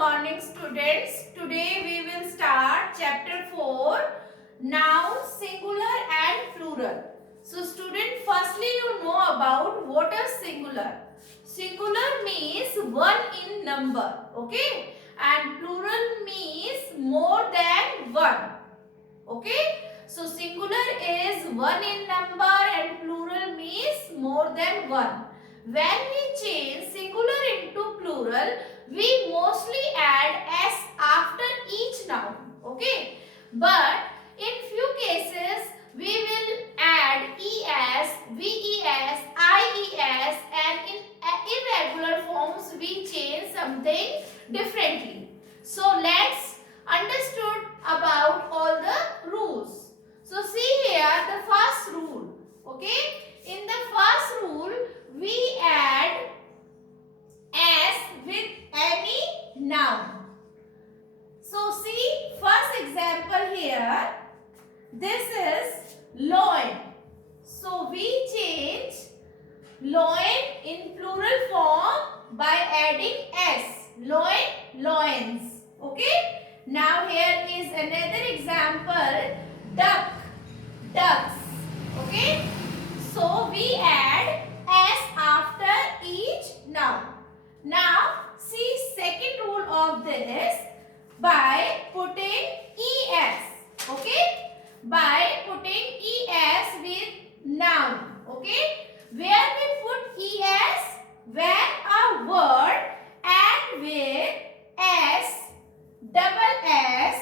morning students. Today we will start chapter 4, noun, singular and plural. So student, firstly you know about what is singular. Singular means one in number, okay? And plural means more than one, okay? So singular is one in number and plural means more than one. When we change singular into plural, we mostly add s after each noun, okay? But in few cases, we will add es, ves, ies, and in irregular forms we change something differently. So let's understood about all the rules. So see here the first rule, okay? In the first rule, we add s with any noun. So see first example here. This is loin. So we change loin in plural form by adding s. Loin, loins. Okay. Now here is another example. Duck, ducks. Okay. So we add s after each noun. Now see second rule of this by putting es. Okay. By putting es with noun. Okay. Where we put es? When a word and with s, double s,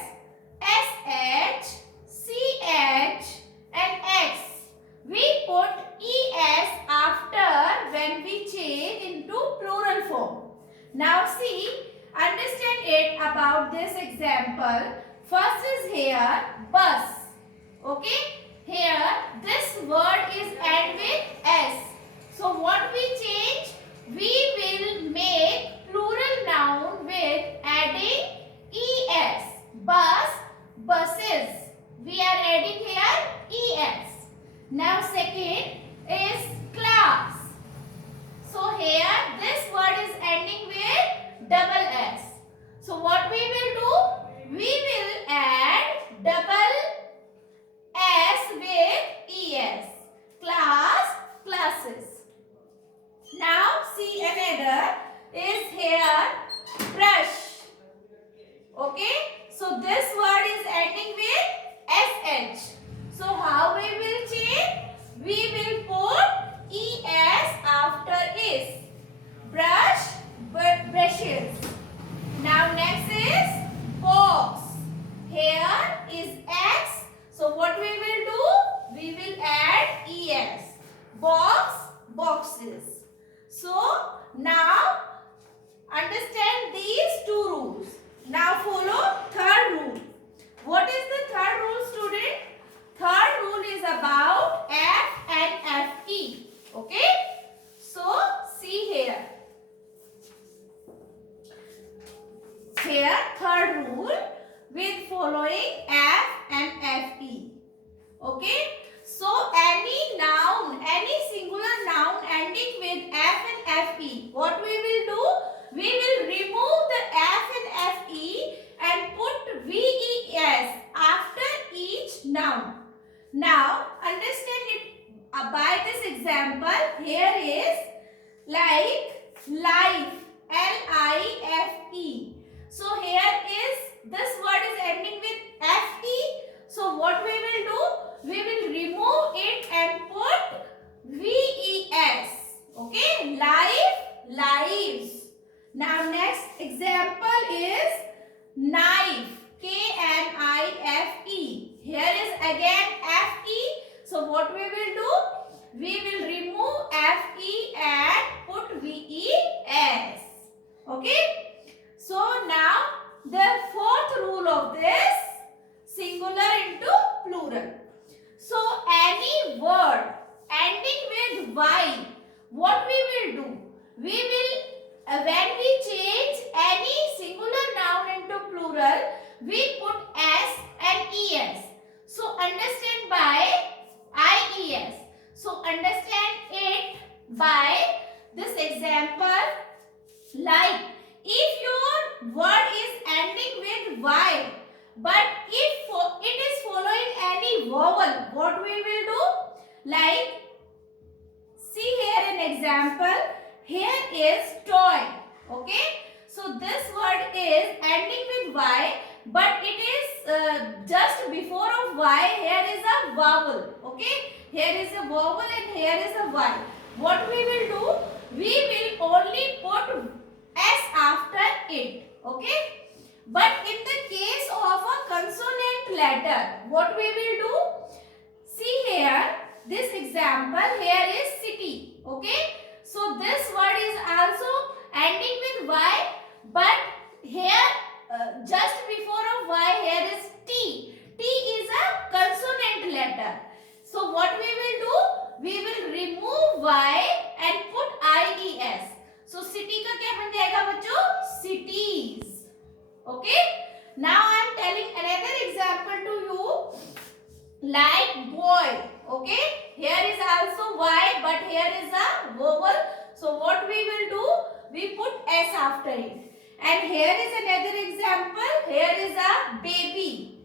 sh, ch and x. We put es after when we change into plural form. Now see, understand it about this example. First is here bus. Okay, here this word is end with s. So what we change? We will make plural noun with adding es. Bus, buses. We are adding here es. Now second is class. So here this word is ending with double s. So what we will do? We will add double s with es. Class, classes. Now see another is here brush. Okay. So this word is ending with sh. So how we will change? We will put es after is. Brush, brushes. Now next is box. Here is x. So what we will do? We will add es. Box, boxes. So now understand these two rules. Now follow third rule. What is the third rule, student? Third rule is about f and fe. Okay? So see here. Here third rule with following f and fe. Okay? So any noun, any singular noun ending with f and fe, what we will do? We will remove the f and fe and put ves after each noun. Now understand it by this example. Here is like life, life. So here is this word is ending with fe. So what we will do? We will remove it and put ves. Okay, life, lives. Now next example is knife, knife. Here is again fe. So what we will do? We will remove fe and put ves. Okay. So now the fourth rule of this, singular into plural. So any word ending with y, what we will do? We will, when we change any singular noun into plural, we put s and es. So understand by ies. So understand it by this example. Like if your word but if it is following any vowel, what we will do? Like, see here an example. Here is toy. Okay, so this word is ending with Y, but it is just before of Y. Here is a vowel. Okay, here is a vowel and here is a Y. What we will do? We will only put S after it. Okay, but in the case of a consonant letter, what we will do? See here, this example, here is city. Okay, so this word is also ending with Y, but here just before of Y, here is T. T is a consonant letter. So what we will do? We will remove Y and put IES. So city का क्या बन जाएगा बच्चों? Cities. Okay. Now I am telling another example to you. Like boy. Okay. Here is also Y, but here is a vowel. So what we will do? We put S after it. And here is another example. Here is a baby.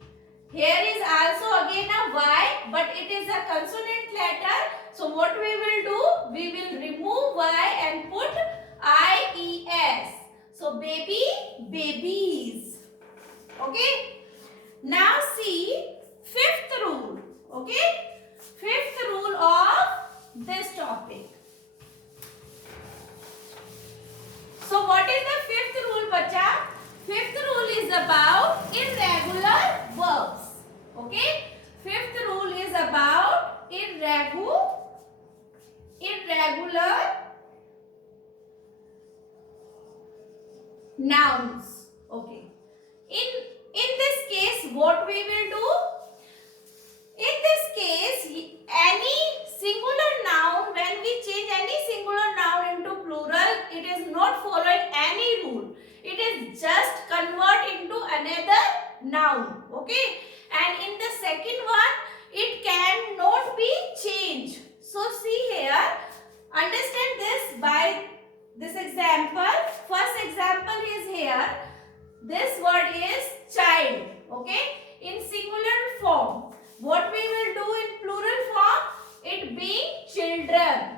Here is also again a Y, but it is a consonant letter. So what we will do? We will remove Y and put IES. So baby, babies. Okay. Now see fifth rule. Okay. Fifth rule of this topic. So what is the fifth rule, bacha? Fifth rule is about irregular verbs. Okay? Fifth rule is about irregular nouns. Okay. In this case, what we will do? In this case, any singular noun, when we change any singular noun into plural, it is not following any rule. It is just convert into another noun. Okay? And in the second one, it cannot be changed. So see here, understand this by this example. First example is here. This word is child. Okay? In singular form. What we will do in plural form? It being children.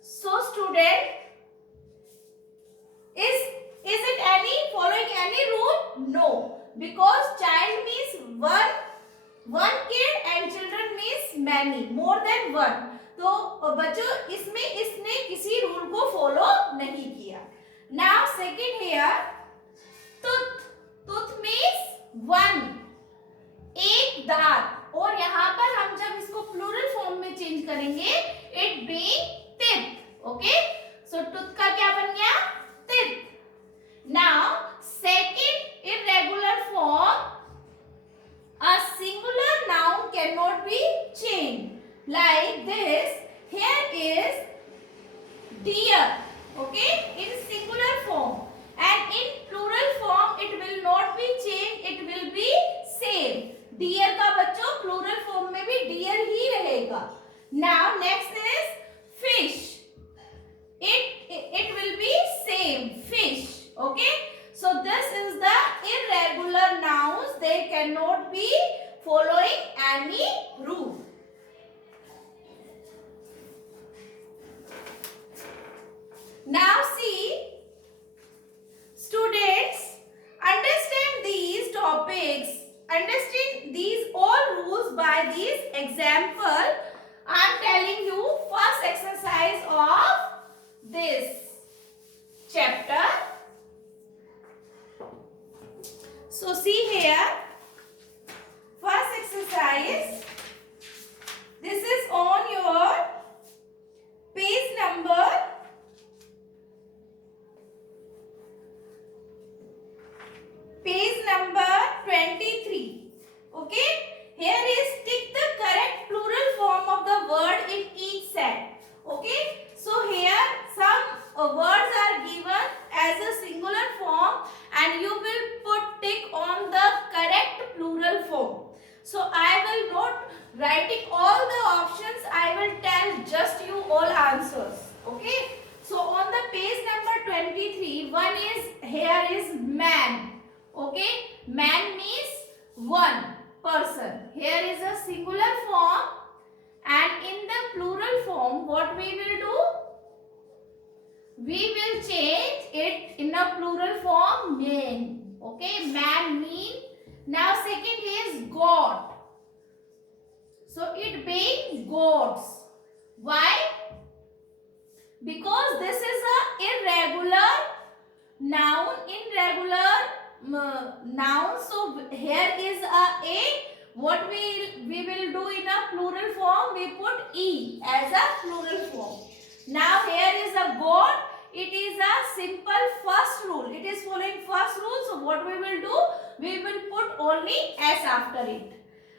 So student, is it any following any rule? No. Because child means one kid and children means many, more than one. तो बच्चों इसमें इसने किसी rule को follow नहीं किया. Now second here, tooth means one. एक दांत. और यहाँ पर हम जब इसको प्लूरल फॉर्म में चेंज करेंगे, it being teeth. Okay? So tooth का क्या बन गया? Teeth. Now second irregular form, a singular noun cannot be changed. Like this, here is deer. Okay? In singular form. And in plural form, it will not be changed. It will be same. Deer का बच्चों plural form में भी deer ही रहेगा. Now next is fish. It will be same, fish. Okay? So this is the irregular nouns. They cannot be following any rule. Now see, students, understand these topics, understand these all rules by this example. I am telling you first exercise of this chapter. So see here, first exercise. This is on your page number 23. Okay? Here is tick the correct plural form of the word in each set. Okay? So here some words are given as a singular form and you will put tick on the correct plural form. So I will not writing all the options, I will tell just you all answers. Okay? So on the page number 23, one is here is man. Okay? Okay, man means one person. Here is a singular form, and in the plural form, what we will do? We will change it in a plural form, men. Okay, man mean. Now second is God. So it means goats. Why? Because this is a irregular noun, noun. So here is a what we will do in a plural form, we put e as a plural form. Now here is a goat. It is a simple first rule. It is following first rule. So what we will do? We will put only s after it.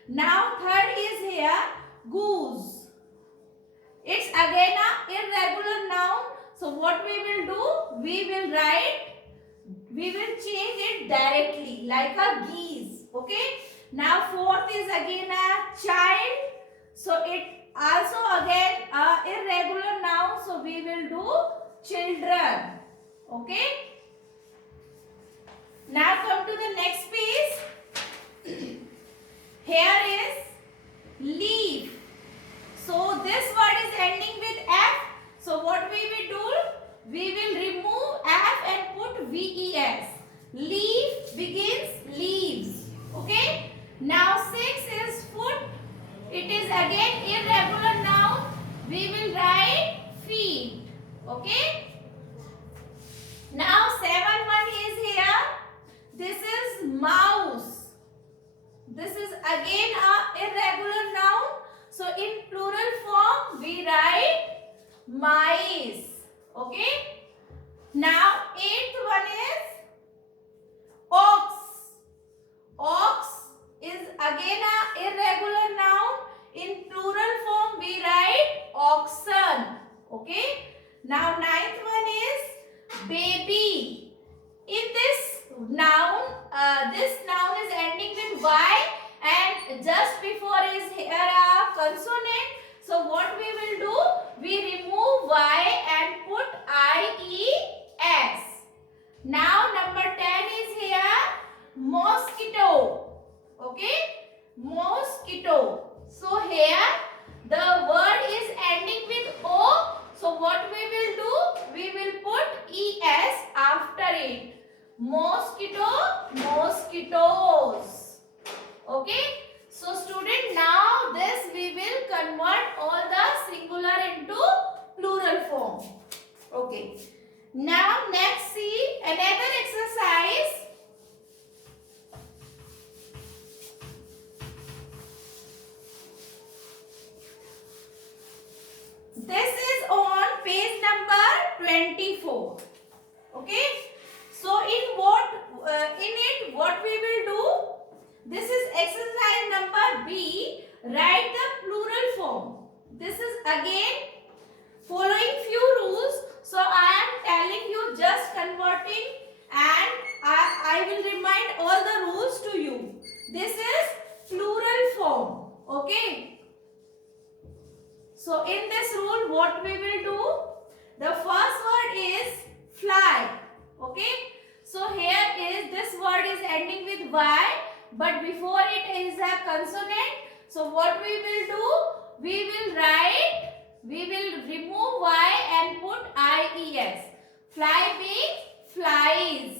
Now third is here goose. It's again a irregular noun. So what we will do? We will change it directly like a geese. Okay. Now fourth is again a child. So it also again a irregular noun. So we will do children. Okay. Now come to the next piece. Here is leaf. So this word is ending with F. So what we will do? We will remove F and put VES. Leaf begins leaves. Okay. Now 6 is foot. It is again irregular noun. We will write feet. Okay. Now 7 is here. This is mouse. This is again a irregular noun. So in plural form we write mice. Okay. Now 8th one is ox. Ox is again a irregular noun. In plural form we write oxen. Okay. Now 9th one is baby. In this noun is ending with y, and just before is here a consonant. So what we will do? We remove y and put ies. Now number 10 is here mosquito. Okay, mosquito. So here the word is ending with o. So what we will do? We will put es after it. Mosquito, mosquitoes. Okay. So student, now this we will convert all the singular into plural form. Okay. Now next see another exercise. This is on page number 24. Okay. So in it what we will do? This is exercise number B. Write the plural form. This is again following few rules. So I am telling you just converting, and I will remind all the rules to you. This is plural form. Okay. So in this rule what we will do? The first word is fly. Okay. So here is this word is ending with y, but before it is a consonant. So what we will do? We will remove y and put ies. Fly means flies.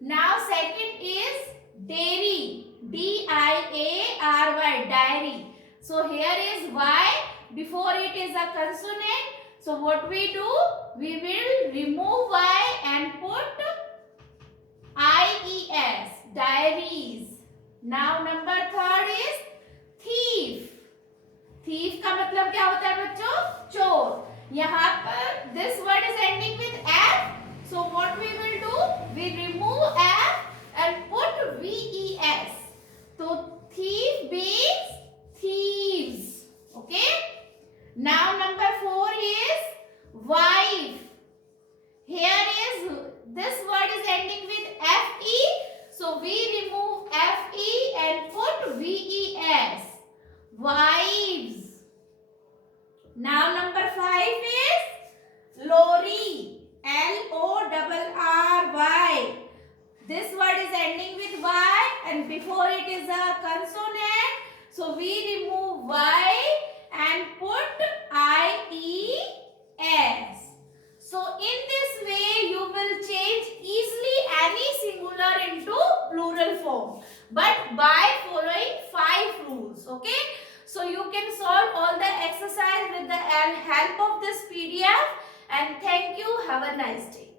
Now second is dairy. D-I-A-R-Y, dairy. So here is y, before it is a consonant. So what we do? We will remove y and put ies, diaries. Now number third is thief. Thief का मतलब क्या होता है बच्चों? चोर. यहाँ पर this word is ending with f. So what we will do? We remove f and put ves. So thief means thieves. Okay. Now number 4 is wife. Here is this word is ending with fe. So we remove fe and put ves. Wives. Now number 5 is lorry. Lorry. this word is ending with Y and before it is a consonant. So we remove Y and put IES. So in this way you will change easily any singular into plural form, but by following 5 rules. Okay. So you can solve all the exercise with the help of this PDF, and thank you. Have a nice day.